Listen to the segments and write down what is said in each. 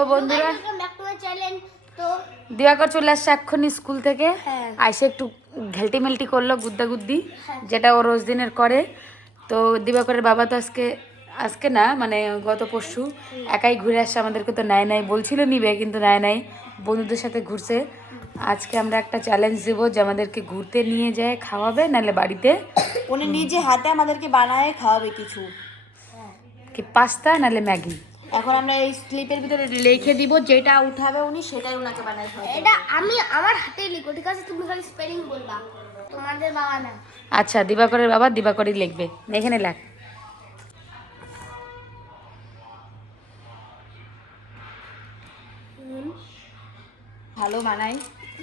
তো বন্ধুরা দিবাকর চলে আসছে এক্ষুনি স্কুল থেকে, আইসে একটু ঘেলটি মেলটি করলো গুদ্দা গুদ্দি, যেটা ও রোজ দিনের করে। তো দিবাকরের বাবা তো আজকে না, মানে গত পরশু একাই ঘুরে আসছে, আমাদেরকে তো নেয় নাই, বলছিল নিবে কিন্তু নেয় নাই, বন্ধুদের সাথে ঘুরছে। আজকে আমরা একটা চ্যালেঞ্জ দেবো যে আমাদেরকে ঘুরতে নিয়ে যায় খাওয়াবে, নাহলে বাড়িতে উনি নিজে হাতে আমাদেরকে বানায় খাওয়াবে কিছু, কি পাস্তা নাহলে ম্যাগি। এখন আমরা এই স্লিপের ভিতরে লিখে দিব, যেটা উঠাবে উনি সেটাই উনাকে বানায় খাওয়াবে। এটা আমি আমার হাতে লিখো, ঠিক আছে? তুমি খালি স্পেলিং বলবা, তোমাদের বাবা না। আচ্ছা, দিবাকরের বাবা দিবাকরই লিখবে, এখানে লেখ। ভালো বানাই,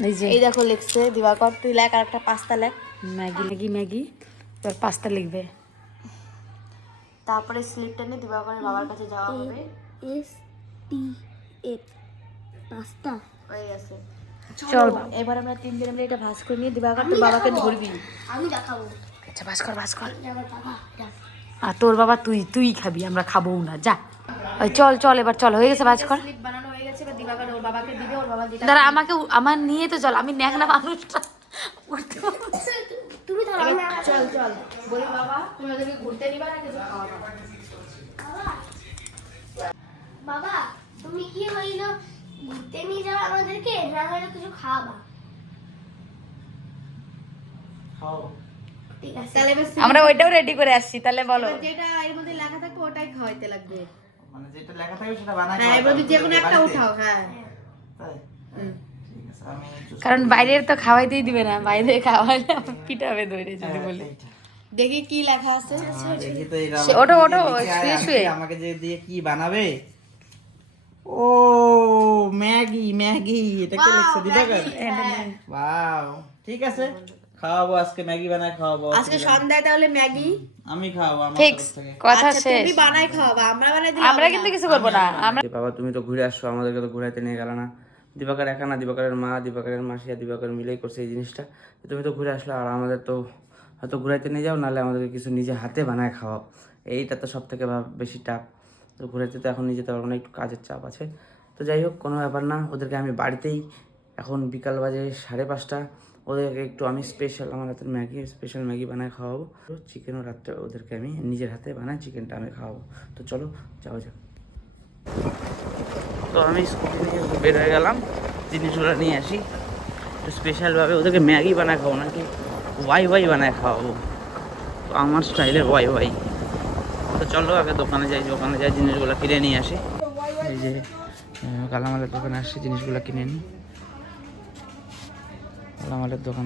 এই যে এই দেখো লিখছে দিবাকর, তুই লেখ আর একটা পাস্তা লেখ। ম্যাগি ম্যাগি ম্যাগি, তোর পাস্তা লিখবে। তারপরে স্লিপটা নিয়ে দিবাকরের বাবার কাছে যাওয়া হবে। STF পাস্তা হয়ে গেছে, চল এবার আমরা তিনজন মিলে এটা ভাঁজ করে নিয়ে দিবাকর তোর বাবাকে ধরবি। আমি দেখাবো। আচ্ছা, বাস কর বাস কর। এটা আমার বাবা, এটা। আর তোর বাবা তুই খাবি, আমরা খাবো না, যা। ওই চল চল, এবার চল, হয়ে গেছে, বাস কর। স্লিপ বানানো হয়ে গেছে, এবার দিবাকর ওর বাবাকে দিবে, ওর বাবা যেটা দাঁড়া, আমার নিয়ে তো চল, আমি ন্যাংনা মানুষটা উঠতে তুমি ধরো, আমি চল চল বলি বাবা তুমি ওদেরকে ঘুরতে নিবা না কিছু খাওয়াবা? বাবা, তুমি কি হইলো ঘুরতে নিয়ে যাও আমাদেরকে, না হলে কিছু খাওয়াবা? ঠিক আছে, তাহলে এবার আমরা ওইটাও রেডি করে আসছি, তাহলে বলো। যেটা এর মধ্যে লেখা থাকবে ওটাই খাওয়াইতে লাগবে। মানে যেটা লেখা থাকবে সেটা বানাই হ্যাঁ, এবার যে কোনো একটা উঠাও। হ্যাঁ, তাই ঠিক আছে, আমি কারণ বাইরের তো খাওয়াইতেই দিবে না, বাইরে খাওয়াইলে পিটাবে ধরে যদি বলি। দেখি কি লেখা আছে। দেখি তো এই ওটো লিখে শুয়ে শুয়ে। আমাকে যে দিয়ে কি বানাবে। ও ম্যাগি ম্যাগি, এটা কি লিখছে দিবাকর? ওয়াও, ঠিক আছে, খাওয়াবো আজকে, ম্যাগি বানায় খাওয়াবো। আজকে সন্ধ্যায় তাহলে ম্যাগি আমি খাওয়াবো আমার ফিক্স, তরফ থেকে। কথা আচ্ছা, শেষ। তুমি বানাই খাওয়াবা, আমরা বানাই দিলে আমরা কিন্তু কিছু করবো না, আমরা বাবা তুমি তো ঘুরে আসছো, আমাদেরকে তো ঘুরাইতে নিয়ে গেল না। দিবাকর একা না, দিবাকরের মা, দিবাকরের মাসি আর দিবাকর মিলেই করছে এই জিনিসটা। তুমি তো ঘুরে আসলো, আর আমাদের তো হয়তো ঘুরাইতে নিয়ে যাও, নাহলে আমাদেরকে কিছু নিজে হাতে বানায় খাওয়াও। এইটা তো সব থেকে বেশি টাফ। তো ঘুরাইতে তো এখন নিয়ে যেতে পারবো না, একটু কাজের চাপ আছে। তো যাই হোক, কোনো ব্যাপার না, ওদেরকে আমি বাড়িতেই, এখন বিকাল বাজে 5:30, ওদেরকে একটু আমি স্পেশাল আমার হাতের স্পেশাল ম্যাগি বানায় খাওয়াবো। চিকেনও রাত্রে ওদেরকে আমি নিজের হাতে বানাই চিকেনটা আমি খাওয়াবো। তো চলো যাওয়া যাক। তো আমি স্কুটি নিয়ে বের হয়ে গেলাম, জিনিসগুলো নিয়ে আসি, একটু স্পেশালভাবে ওদেরকে ম্যাগি বানায় খাওয়াবো, নাকি ওয়াই বানায় খাওয়াবো, তো আমার স্টাইলের ওয়াই। তো চলো আগে দোকানে যাই জিনিসগুলো কিনে নিয়ে আসি। এই যে কালামালের দোকানে আসছি, জিনিসগুলো কিনে নিই কালামালের দোকান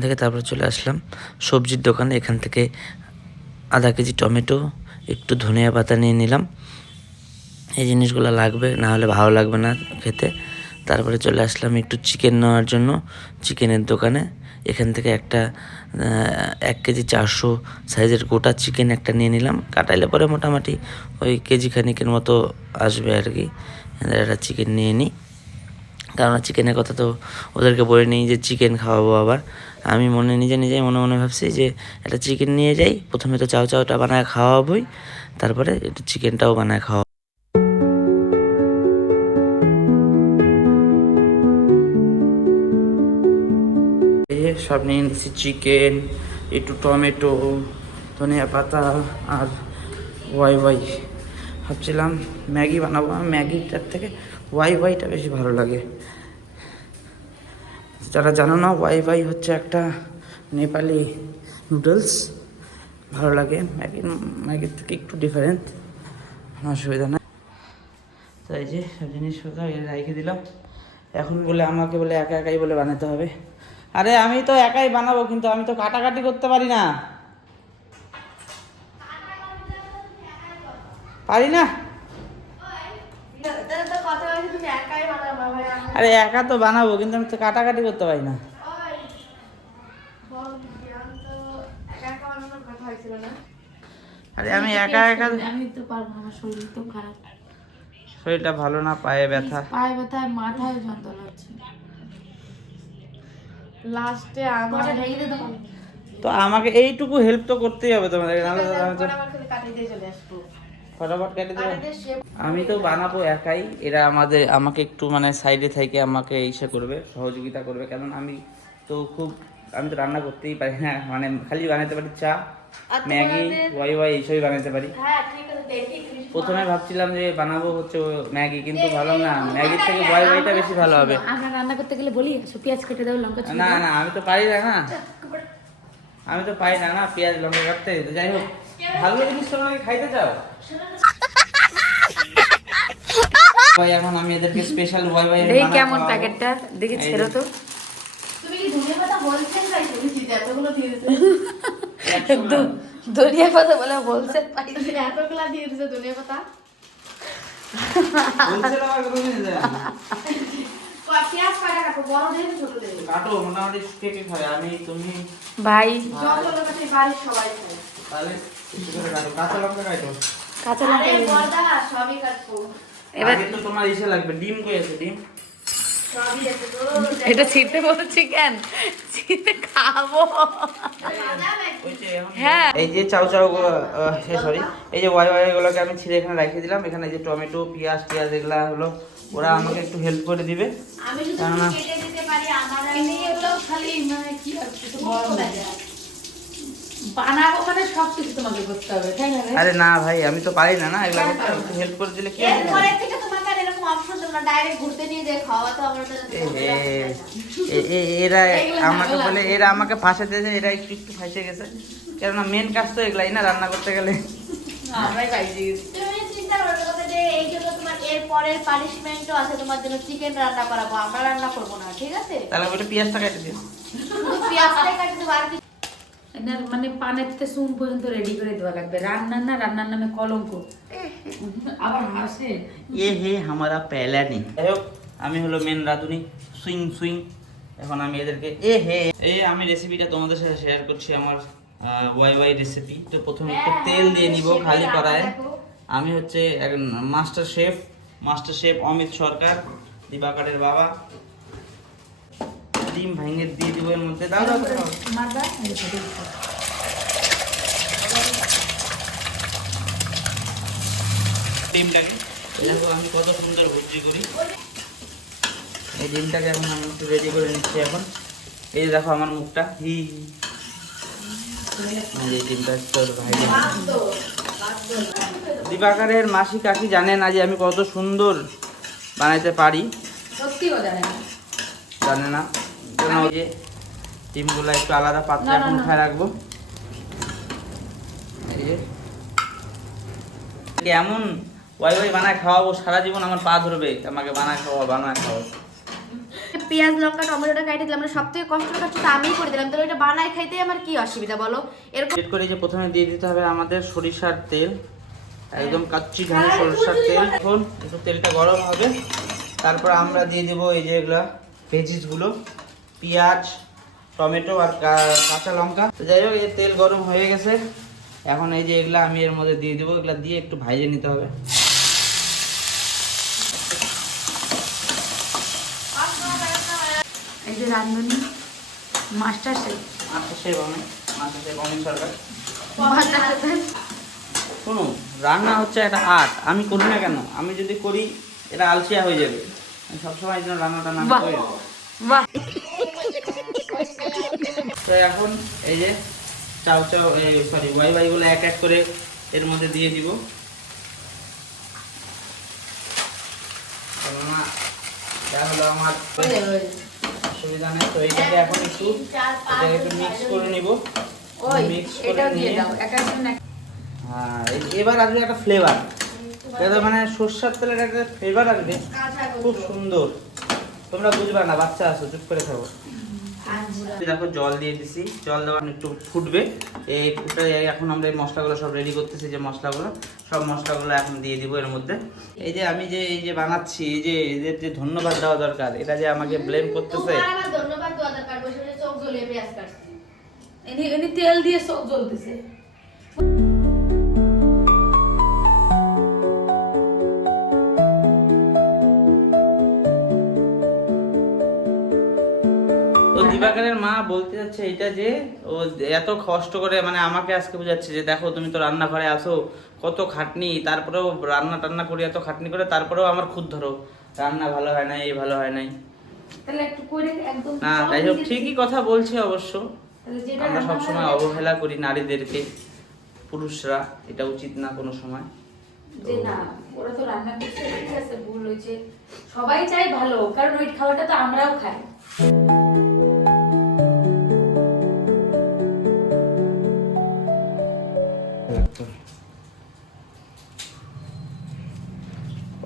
থেকে। তারপর চলে আসলাম সবজির দোকানে, এখান থেকে আধা কেজি টমেটো, একটু ধনিয়া পাতা নিয়ে নিলাম। এই জিনিসগুলো লাগবে, না হলে ভালো লাগবে না খেতে। তারপরে চলে আসলাম একটু চিকেন নেওয়ার জন্য চিকেনের দোকানে। এখান থেকে একটা 1 কেজি 400 সাইজের গোটা চিকেন একটা নিয়ে নিলাম। কাটাইলে পরে মোটামুটি ওই কেজি খানিকের মতো আসবে আর কি। একটা চিকেন নিয়ে নিই, কারণ চিকেনের কথা তো ওদেরকে বলে নিই যে চিকেন খাওয়াবো। আবার আমি নিজেই মনে ভাবছি যে একটা চিকেন নিয়ে যাই, প্রথমে তো চাউটা বানায় খাওয়াবোই, তারপরে একটু চিকেনটাও বানায় খাওয়াবো। সব নিয়ে নিচ্ছি, চিকেন, একটু টমেটো, ধনিয়া পাতা আর ওয়াই। ভাবছিলাম ম্যাগি বানাবো, ম্যাগিটার থেকে ওয়াইটা বেশি ভালো লাগে। যারা জানো না, ওয়াই হচ্ছে একটা নেপালি নুডলস, ভালো লাগে, ম্যাগির থেকে একটু ডিফারেন্ট, অসুবিধা না। তো এই যে সব জিনিসপত্র রেখে দিলাম। এখন আমাকে বলে একাই বলে বানাতে হবে। আরে আমি তো একাই বানাবো, কিন্তু আমি তো কাটাকাটি করতে পারি না। পারি না? আরে একা তো বানাবো, কিন্তু আমি তো কাটাকাটি করতে পারি না। আরে আমি একা আমি তো পারবো না, আমার শরীর তো খারাপ, শরীরটা ভালো না, পায়ে ব্যথা, মাথায় যন্ত্রণা হচ্ছে। লাস্টে আমার তো আমাকে এইটুকু হেল্প তো করতেই হবে তোমাদের, নাহলে আমি তো কাটিয়ে দিয়ে চলে আসবো। ফটাফট কেটে দেবো। আমি তো বানাবো একাই, এরা আমাকে একটু মানে সাইডে থেকে আমাকে ইসে করবে, সহযোগিতা করবে, কারণ আমি তো রান্না করতেই পারি না, মানে খালি বানাতে পারি চা, ম্যাগি, ওয়াই এইসবই বানাতে পারি। প্রথমে ভাবছিলাম যে বানাবো হচ্ছে ম্যাগি, কিন্তু ভালো না, ম্যাগির থেকে ওয়াইটা বেশি ভালো হবে। আমরা রান্না করতে গেলে বলি পেঁয়াজ কেটে দাও, লঙ্কা না না, আমি তো পারি না, পেঁয়াজ লঙ্কা কাটতে। যাই হোক, ভালো জিনিস তোমরা খাইতে চাও ভাই। এখন আমি এদেরকে স্পেশাল ওয়াই এই কেমন প্যাকেটটা দেখে ছেড়ো তো। তুমি কি ধনিয়া পাতা বলছেন পাইছো? এতগুলো দিয়েছে, ধনিয়া পাতা বলে বলছে এতগুলা দিয়ে দিয়েছে ধনিয়া পাতা। পেঁয়াজ কয়টা কাটো? বড় দেবে ছোট দেবে? কাটো, মোটামুটি কে খাবে? আমি, তুমি, ভাই। যত লোক আছে বাড়ির সবাই খায়। তাহলে একটু করে কাটো, কাঁচা লঙ্কা কাটো। কাঁচা আরে লঙ্কা বড়দা সবই কাটবো। এবার আগে তো তোমার ইসে লাগবে, ডিম কই আছে? ডিম সবই আছে তো। এটা ছিঁড়তে বলছি কেন? ছিঁড়তে খাবো। হ্যাঁ। এই যে চাউ সরি, এই যে ওয়াই গুলোকে আমি ছিঁড়ে এখানে রেখে দিলাম। এখানে এই যে টমেটো, পেঁয়াজ এগুলা হলো, ওরা আমাকে একটু হেল্প করে দিবে। আমি যদি কেটে দিতে পারি আমার এগুলো খালি মানে কি আর কিছু বড় লাগে। বানাবো মানে সব কিছু তোমাকে করতে হবে, তাই না? আরে না ভাই, আমি তো পারি না এগুলা করতে, একটু হেল্প করে দিলে কি হবে? এরপরে থেকে তোমাকে আর এরকম অপশন দেব না, ডাইরেক্ট ঘুরতে নিয়ে যাই খাওয়া, তো আমরা তো এরা আমাকে বলে, এরা আমাকে ফাঁসাতে যায়, এরা একটু ফাঁসে গেছে, কেননা মেন কাজ তো এগুলাই না রান্না করতে গেলে। আমরাই পাইছি। তুমি চিন্তা করো না যে এই জন্য তোমার এর পরের পানিশমেন্টও আছে, তোমার জন্য চিকেন রান্না করাবো, আমরা রান্না করবো না, ঠিক আছে? তাহলে ওটা পেঁয়াজটা কেটে দিও। শুধু পেঁয়াজটাই কাটি দেবো, আর কিছু এনার মানে পানের থেকে চুন পর্যন্ত রেডি করে দেওয়া লাগবে। রান্নার নামে কলঙ্ক। আবার হাসে। হে হামারা পেলা নেই। যাই হোক, আমি হলো মেন রাঁধুনি, সুইং। এখন আমি এদেরকে আমি রেসিপিটা তোমাদের সাথে শেয়ার করছি, আমার ওয়াই রেসিপি। তো প্রথমে একটু তেল দিয়ে নিব খালি কড়ায়। আমি হচ্ছে মাস্টার শেফ অমিত সরকার, দিবাকরের বাবা। ডিম ভেঙে দিয়ে দিব এর মধ্যে। দাও ডিমটাকে দেখো আমি কত সুন্দর ভুজি করি। এই ডিমটাকে এখন আমি একটু রেডি করে নিচ্ছি। এখন এই দেখো আমার মুখটা এই ডিমটা ভাই। দিবাকরের মাসি কাকি জানে না যে আমি কত সুন্দর বানাইতে পারি। সত্যিও জানে না, কেন যে ডিমগুলো একটু আলাদা পাত্রে এখন উঠায় রাখবো। এমন ওয়াই বানায় খাওয়াবো, সারা জীবন আমার পা ধরবে, আমাকে বানায় খাওয়াবো। পেঁয়াজ লঙ্কা টমেটোটা কাটে দিলাম, আমরা সবথেকে কষ্টের কাজ তো আমিই করে দিলাম, তাহলে এটা বানায় খাইতে আমার কি অসুবিধা বলো? এরকম সেট করে যে প্রথমে দিয়ে দিতে হবে আমাদের সরিষার তেল, একদম কাচ্চি ঘানি সরিষার তেল। এখন একটু তেলটা গরম হবে, তারপর আমরা দিয়ে দেবো এই যে এগুলা ভেজিসগুলো, পেঁয়াজ, টমেটো আর কাঁচা লঙ্কা। তো যাই হোক, এই তেল গরম হয়ে গেছে। এখন এই যে এগুলা আমি এর মধ্যে দিয়ে দেবো, এগুলা দিয়ে একটু ভাজে নিতে হবে। এই যে রান্ধুনি master chef Amit Sarkar. Master chef. শোনো, রান্না হচ্ছে একটা আর্ট। আমি করি না কেন? আমি যদি করি এটা আলসিয়া হয়ে যাবে। আমি সবসময় এই জন্য রান্নাটা না করি। বাহ। তো এখন এই যে ওয়াই গুলো এক এক করে এর মধ্যে দিয়ে দিব। কেননা এটা হলো আমার অসুবিধা নেই। তো এইটাকে এখন একটু মিক্স করে নিব। মিক্স করে নিয়ে এবার আসবে একটা ফ্লেভার, মানে সরষের তেলের একটা ফ্লেভার আসবে খুব সুন্দর। তোমরা বুঝবা না, বাচ্চা আছো, চুপ করে খাবো। দেখো জল দিয়ে দিছি, জল দেওয়া একটু ফুটবে। এই ফুটে এখন আমরা এই মশলাগুলো সব রেডি করতেছি, যে সব মশলাগুলো এখন দিয়ে দিব এর মধ্যে। এই যে আমি এই যে বানাচ্ছি, এই যে এদের যে ধন্যবাদ দেওয়া দরকার, এটা যে আমাকে ব্লেম করতেছে। ধন্যবাদ দেওয়া দরকার, বসে চোখ জ্বলিয়ে পেঁয়াজ কাটছি। এনি তেল দিয়ে চোখ জ্বলতেছে। দিবাকরের মা বলতে যাচ্ছে এইটা যে ও এত কষ্ট করে মানে আমাকে আজকে বোঝাচ্ছে যে দেখো তুমি তো রান্নাঘরে আসো কত খাটনি, তারপরেও রান্না টান্না করি এত খাটনি করে, তারপরেও আমার খুদ ধরো রান্না ভালো হয় না, এই ভালো হয় নাই। তাহলে একটু করে একদম না যাই হোক ঠিকই কথা বলছে অবশ্য। তাহলে যেটা আমরা সবসময় অবহেলা করি নারীদেরকে, পুরুষরা, এটা উচিত না কোনো সময়। যে না ওরা তো রান্না করছে ঠিক আছে, ভুল হয়েছে, সবাই চাই ভালো, কারণ ওই খাওয়াটা তো আমরাও খাই।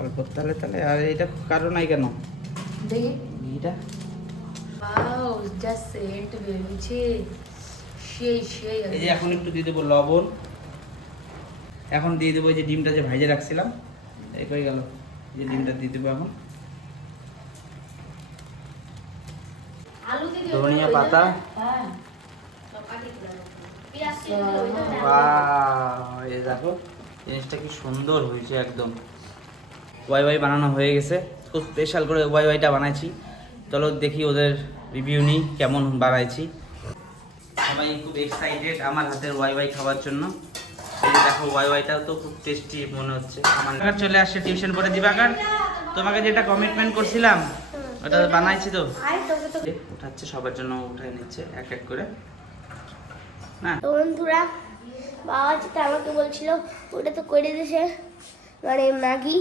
অল্প তাহলে তাহলে আর এটা কারো নাই কেন দেখি এটা ওয়াও জাস্ট সেন্ট বেরিয়েছে, সেই সেই। এই যে এখন একটু দিয়ে দেবো লবণ, এখন দিয়ে দেবো এই যে ডিমটা যে ভাজে রাখছিলাম, এই হয়ে গেল, এই যে ডিমটা দিয়ে দেবো এখন, আলু দিদি ধনিয়া পাতা, হ্যাঁ পেঁয়াজ দিয়ে ওই তো বাহ এই দেখো জিনিসটা কি সুন্দর হয়েছে একদম। ওয়াই ওয়াই বানানো হয়ে গেছে, খুব স্পেশাল করে ওয়াই ওয়াইটা বানাইছি। চলো দেখি ওদের রিভিউ নিই কেমন বানাইছি। সবাই খুব এক্সাইটেড আমার হাতের ওয়াই ওয়াই খাওয়ার জন্য। এই যে দেখো ওয়াই ওয়াইটাও তো খুব টেস্টি মনে হচ্ছে। আমার চলে আসছে টিউশন পড়ে। দিবাকর তোমাকে যেটা কমিটমেন্ট করছিলাম ওটা বানাইছি তো, উঠাচ্ছে সবার জন্য, উঠাই নিচ্ছে এক এক করে না। তো বন্ধুরা বাবা যেটা আমাকে বলছিল ওটা তো করে দিয়েছে, মানে ম্যাগি।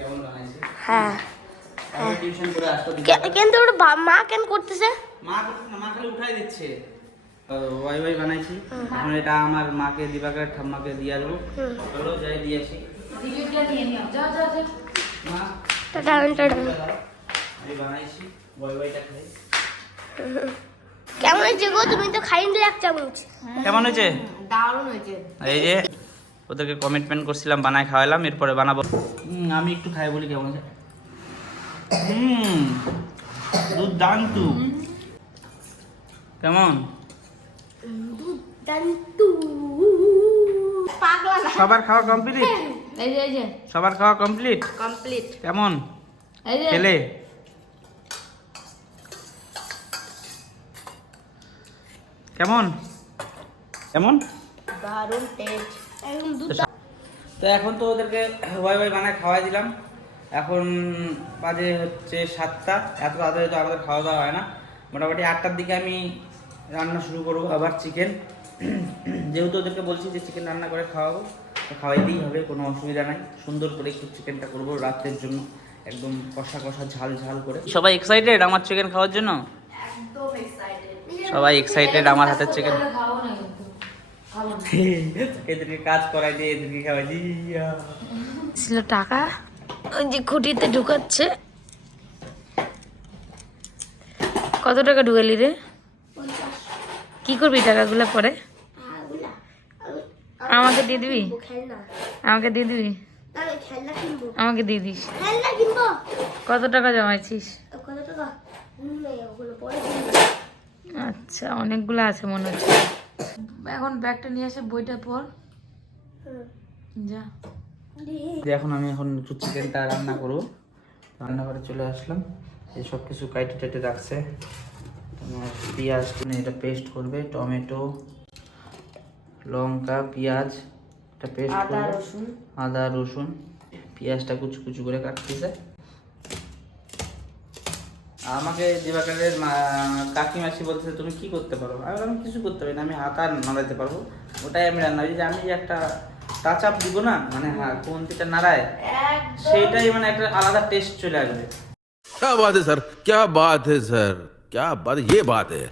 কেমন বানাইছে? হ্যাঁ টিউশন করে আসতো কিন্তু ওটা মা কেন করতেছে? মা করছে না, মা খালি উঠাই দিচ্ছে। ওয়াই ওয়াই বানাইছি, এখন এটা আমার মাকে দিবাকর ঠাম্মাকে দিয়ে আসবো। চলো যাই দিয়ে আসি। রিভিউটা নিয়ে নিও, যাও যাও যাও। মা টাটা আমি বানাইছি ওয়াই ওয়াইটা খাই। কেমন হয়েছে গো? তুমি তো খাইনি এক চামচ। কেমন হয়েছে? দারুণ হয়েছে। এই যে ওদেরকে কমিটমেন্ট করছিলাম বানায় খাওয়ালাম, এরপরে বানাবো। আমি একটু খাই বলি কেমন আছে। দুর্দান্ত। কেমন? পাগলা না। সবার খাওয়া কমপ্লিট? এই যে সবার খাওয়া কমপ্লিট? কমপ্লিট। কেমন এই যে খেলে? কেমন কেমন? দারুণ টেস্ট, একদম দুধ। তো এখন তো ওদেরকে ওয়াই ওয়াই বানায় খাওয়াই দিলাম। এখন বাজে হচ্ছে 7টা। এত তাড়াতাড়ি তো আমাদের খাওয়া দাওয়া হয় না, মোটামুটি 8টার দিকে আমি রান্না শুরু করবো আবার চিকেন। যেহেতু ওদেরকে বলছি যে চিকেন রান্না করে খাওয়াবো, তো খাওয়াইতেই হবে, কোনো অসুবিধা নাই। সুন্দর করে একটু চিকেনটা করবো রাতের জন্য, একদম কষা কষা ঝাল ঝাল করে। সবাই এক্সাইটেড আমার চিকেন খাওয়ার জন্য? একদম এক্সাইটেড। সবাই এক্সাইটেড আমার হাতের চিকেন। খাবো না কিন্তু, খাবো না। এদেরকে কাজ করাই দিয়ে এদেরকে খাওয়াই দিয়া ছিল টাকা, ওই যে খুঁটিতে ঢুকাচ্ছে। কত টাকা ঢুকালি রে? কি করবি টাকাগুলো পরে? আমাকে দিয়ে দিবি? খেলনা, আমাকে দিয়ে দিবি? তাহলে খেলনা কিনবো। আমাকে দিয়ে দিস। খেলনা কিনবো। কত টাকা জমাইছিস? কত টাকা? ওগুলো পরে কিনবো। আচ্ছা অনেকগুলো আছে মনে হচ্ছে। এখন ব্যাগটা নিয়ে আসে, বইটা পর যা। এখন আমি একটু চিকেনটা রান্না করবো। রান্না করে চলে আসলাম, এই সব কিছু কাইটে টাইটে রাখছে। তোমার পেঁয়াজ এটা পেস্ট করবে, টমেটো, লঙ্কা, পেঁয়াজ এটা পেস্ট করবে, আদা রসুন, পেঁয়াজটা কুচু কুচু করে কাটতেছে। আমাকে দিবাকরের কাকিমাসি বলতেছে তুমি কি করতে পারো? আমি কিছু করতে পারি না, আমি হাত আর নাড়াইতে পারবো, ওটাই আমি রান্না। যে আমি যে একটা টাচ আপ দিব না, মানে কোনটা নাড়ায়, সেইটাই মানে একটা আলাদা টেস্ট চলে আসবে। क्या बात है सर, क्या बात है सर, क्या बात, ये बात है।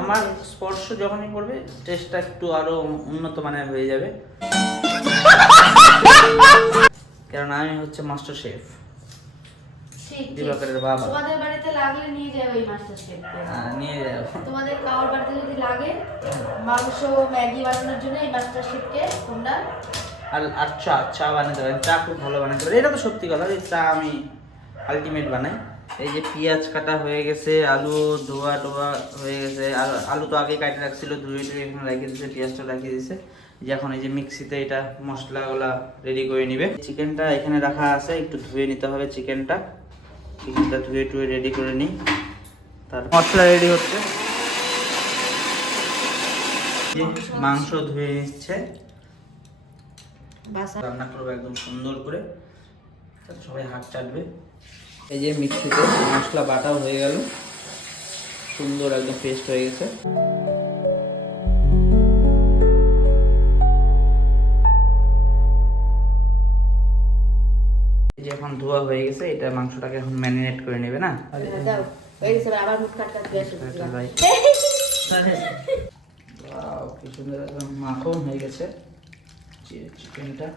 আমার স্পর্শ যখনই পড়বে টেস্টটা একটু আরো উন্নত মানের হয়ে যাবে, কারণ আমি হচ্ছে মাস্টার শেফ, দিবাকরের বাবা। তোমাদের বাড়িতে লাগলে নিয়ে যাও ওই মাস্টার শেফকে। নিয়ে যাও। তোমাদের কারোর বাড়িতে যদি লাগে মাংস ম্যাগি বানানোর জন্য এই মাস্টার শেফকে তোমরা। আর চা বানাতে পারেন, চা খুব ভালো বানাতে পারেন, এটা তো সত্যি কথা। এই চা আমি আলটিমেট বানাই। এই যে পেঁয়াজ কাটা হয়ে গেছে, আলু ধোয়া টোয়া হয়ে গেছে, আর আলু তো আগে কাটে রাখছিল, ধুয়ে টুয়ে এখানে রেখে দিয়েছে, পেঁয়াজটা রেখে দিয়েছে। যে এখন এই যে মিক্সিতে এটা মশলাগুলা রেডি করে নিবে। চিকেনটা এখানে রাখা আছে, একটু ধুয়ে নিতে হবে চিকেনটা। চিকেনটা ধুয়ে টুয়ে রেডি করে নিই, তার মশলা রেডি হচ্ছে। মাংস ধুয়ে নিচ্ছে, রান্না করবো একদম সুন্দর করে, সবাই হাত চাটবে। এই যে মিক্সিতে মশলা বাটাও হয়ে গেল, সুন্দর একদম পেস্ট হয়ে গেছে। এই যে এখন ধোয়া হয়ে গেছে, এটা মাংসটাকে এখন ম্যারিনেট করে নেবে না? দাও এই যে আবার মুখ কাট কাট দিয়ে আসবে। ভাই ওয়াও, কি সুন্দর একদম মাখন হয়ে গেছে চিকেনটা।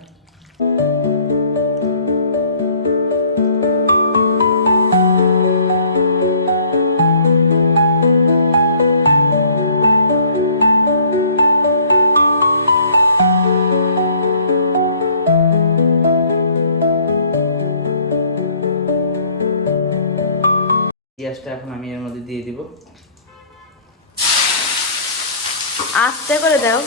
পেঁয়াজটা এখন আমি এর মধ্যে দিয়ে দিব। আস্তে করে দাও।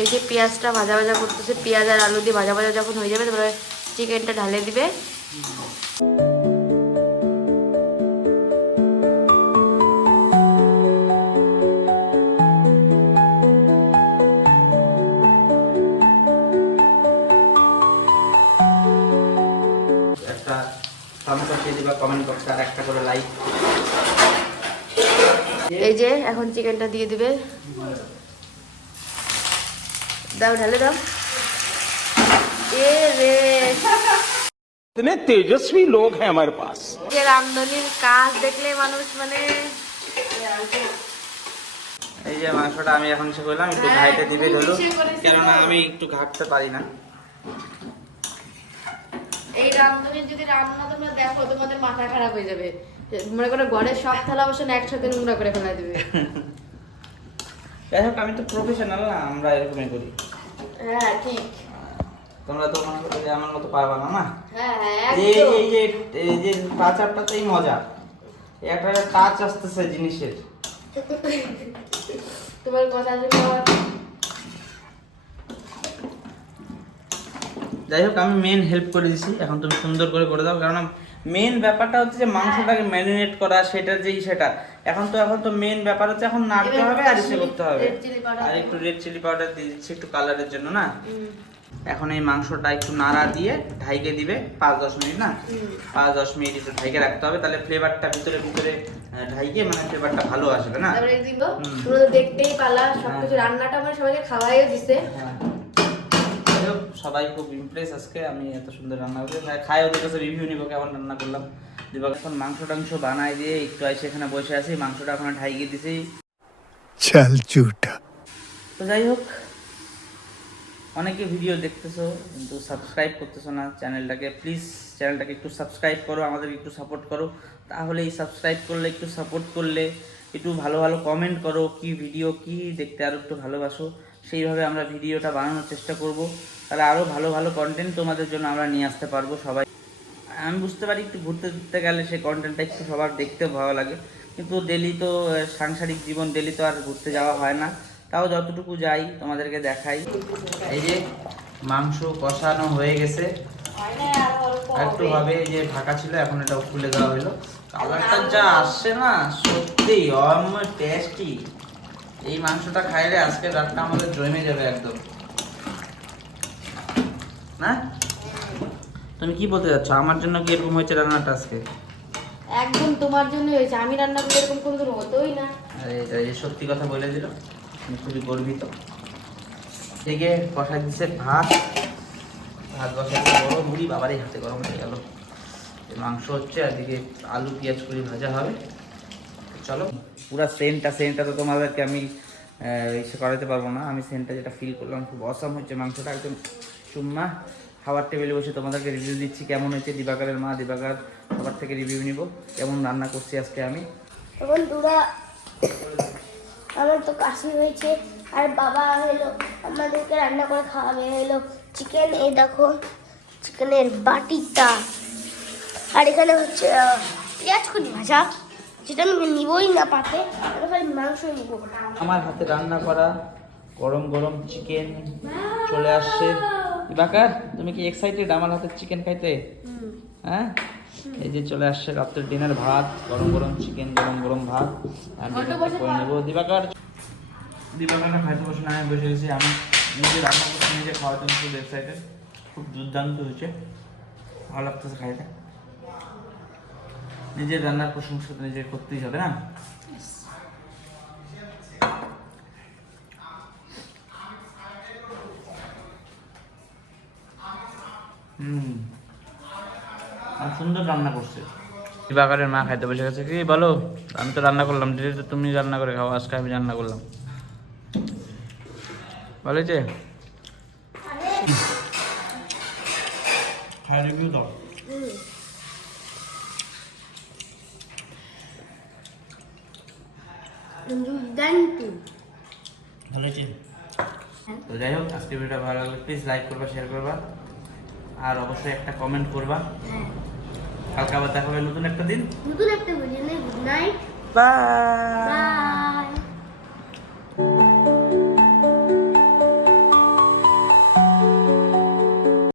এই যে পেঁয়াজটা ভাজা ভাজা করতেছে, পেঁয়াজ আর আলু দিয়ে ভাজা ভাজা যখন হয়ে যাবে তারপরে চিকেনটা ঢালে দিবে। একটা থামস আপ দিয়ে দিবা কমেন্ট বক্সে, আর একটা করে লাইক। এই যে এখন চিকেনটা দিয়ে দিবে, দাও ঢালে দাও। এ রে, इतने तेजस्वी लोग हैं हमारे पास। যে রামধনির কাজ দেখলে মানুষ মানে এই যে মাংসটা আমি এখন সে করলাম, একটু ঘাইটে দিবে ধরো, কেননা আমি একটু ঘাটতে পারি না। এই রামধনির যদি রান্না তোমরা দেখো তোমাদের মাথা খারাপ হয়ে যাবে। মনে করো ঘরের সব থালা বাসন একসাথে নোংরা করে ফেলা দেবে। যাই হোক, আমি তো প্রফেশনাল না, আমরা এরকমই করি। হ্যাঁ ঠিক। তোমরা তো মনে করো যে আমার মতো পারবা না, না? হ্যাঁ হ্যাঁ এই একদম। এই যে এই যে টাচ আপটাতেই মজা, একটা টাচ আসতেছে জিনিসের। তোমার কথা শুনে যাই হোক, আমি মেন হেল্প করে দিছি, এখন তুমি সুন্দর করে করে দাও, কারণ মেন ব্যাপারটা হচ্ছে যে মাংসটাকে ম্যারিনেট করা, সেটার যেই সেটা এখন তো মেন ব্যাপার হচ্ছে এখন নাড়তে হবে আর ইসে করতে হবে। red chilli powder আর একটু রেড চিলি পাউডার দিয়ে দিচ্ছি একটু কালারের জন্য, না? এখন এই মাংসটা একটু নাড়া দিয়ে ঢাইকে দিবে 5-10 মিনিট, না? 5-10 মিনিট একটু ঢাইকে রাখতে হবে, তাহলে ফ্লেভারটা ভিতরে ভিতরে ঢাইকে মানে ফ্লেভারটা ভালো আসবে, না? তারপরে দিব। তোমরা তো দেখতেই পালা সবকিছু, রান্নাটা মানে সবাইকে খাওয়াইও দিছে। হ্যাঁ। যাই হোক, সবাই খুব ইমপ্রেস আজকে আমি এত সুন্দর রান্না করছি। খাই ওদের কাছে রিভিউ নিব কেমন রান্না করলাম। দিবা এখন মাংস টাংস বানাই দিয়ে একটু এসে এখানে বসে আছি, মাংসটা এখন ঢাইকে দিছি। चल झूठा। তো যাই হোক, অনেকে ভিডিও দেখতেছো কিন্তু সাবস্ক্রাইব করতেছো না চ্যানেলটাকে। প্লিজ চ্যানেলটাকে একটু সাবস্ক্রাইব করো, আমাদেরকে একটু সাপোর্ট করো। তাহলে এই সাবস্ক্রাইব করলে, একটু সাপোর্ট করলে, একটু ভালো ভালো কমেন্ট করো, কি ভিডিও কি দেখতে আরও একটু ভালোবাসো, সেইভাবে আমরা ভিডিওটা বানানোর চেষ্টা করব। তাহলে আরও ভালো ভালো কন্টেন্ট তোমাদের জন্য আমরা নিয়ে আসতে পারবো। সবাই আমি বুঝতে পারি একটু ঘুরতে ঘুরতে গেলে সেই কন্টেন্টটা একটু সবার দেখতে ভালো লাগে, কিন্তু ডেলি তো সাংসারিক জীবন, ডেলি তো আর ঘুরতে যাওয়া হয় না। তাও যতটুকু যাই তোমাদেরকে দেখাই। এই যে মাংস কষানো হয়ে গেছে, একটু হবে, এই যে ঢাকা ছিল এখন এটাও খুলে দেওয়া হলো। কালারটা যা আসছে না, সত্যি টেস্টি। এই মাংসটা খাইলে আজকে রাতটা আমাদের জমে যাবে একদম, না? তুমি কি বলতে যাচ্ছ? আমার জন্য কি এরকম হয়েছে রান্নাটা আজকে? একদম তোমার জন্য হয়েছে, আমি রান্না করলে এরকম কোনোদিন হতোই না। আরে এই সত্যি কথা বলে দিল, আমি খুবই গর্বিত। এদিকে কষাই দিচ্ছে ভাত, ভাত বসাইছে বড় মুড়ি, বাবারই হাতে গরম হয়ে গেল। মাংস হচ্ছে, এদিকে আলু পেঁয়াজ করি ভাজা হবে। চলো, পুরো সেন্টটা তো তোমাদেরকে আমি ইসে করাতে পারবো না। আমি সেন্টটা যেটা ফিল করলাম খুব অসাম হচ্ছে, মাংসটা একদম চুম্মা। খাবার টেবিলে বসে তোমাদেরকে রিভিউ দিচ্ছি কেমন হয়েছে। দিবাকরের মা, দিবাকর সবার থেকে রিভিউ নিব কেমন রান্না করছি আজকে আমি। বন্ধুরা, আমার তো কাশি হয়েছে আর বাবা হলো আমাদেরকে রান্না করে খাওয়াবে হলো চিকেন। এই দেখো চিকেনের বাটিটা, আর এখানে হচ্ছে পেঁয়াজ কুচি ভাজা, যেটা আমি নিবই না পাতে, আমি খালি মাংস নিব। আমার হাতে রান্না করা গরম গরম চিকেন চলে আসছে। বাকার তুমি কি এক্সাইটেড আমার হাতের চিকেন খাইতে? হ্যাঁ, এই যে চলে আসছে রাত্রের ডিনার, ভাত, গরম গরম চিকেন, গরম গরম ভাত। আর ডিনারটা করে নেবো। দিবাকার খাইতে বসে না, আমি বসে গেছি। আমি নিজে রান্না করছি, নিজে খাওয়ার জন্য খুব এক্সাইটেড, খুব দুর্দান্ত হয়েছে, ভালো লাগতেছে খাইতে। নিজের রান্নার প্রশংসা তো নিজে করতেই হবে না? আর সুন্দর রান্না করছে। দিবাকরের মা খাইতে বসে গেছে। কি বলো, আমি তো রান্না করলাম, ডিরেক্ট তুমি রান্না করে খাও, আজকে আমি রান্না করলাম। ভালো হয়েছে? খাই রিভিউ দাও। ভালো হয়েছে? তো যাই হোক, আজকে ভিডিওটা ভালো লাগলে প্লিজ লাইক করবা, শেয়ার করবা, আর অবশ্যই একটা কমেন্ট করবা। কালকে আবার দেখা হবে নতুন একটা দিন, নতুন একটা ভিডিও নিয়ে। Good night, by.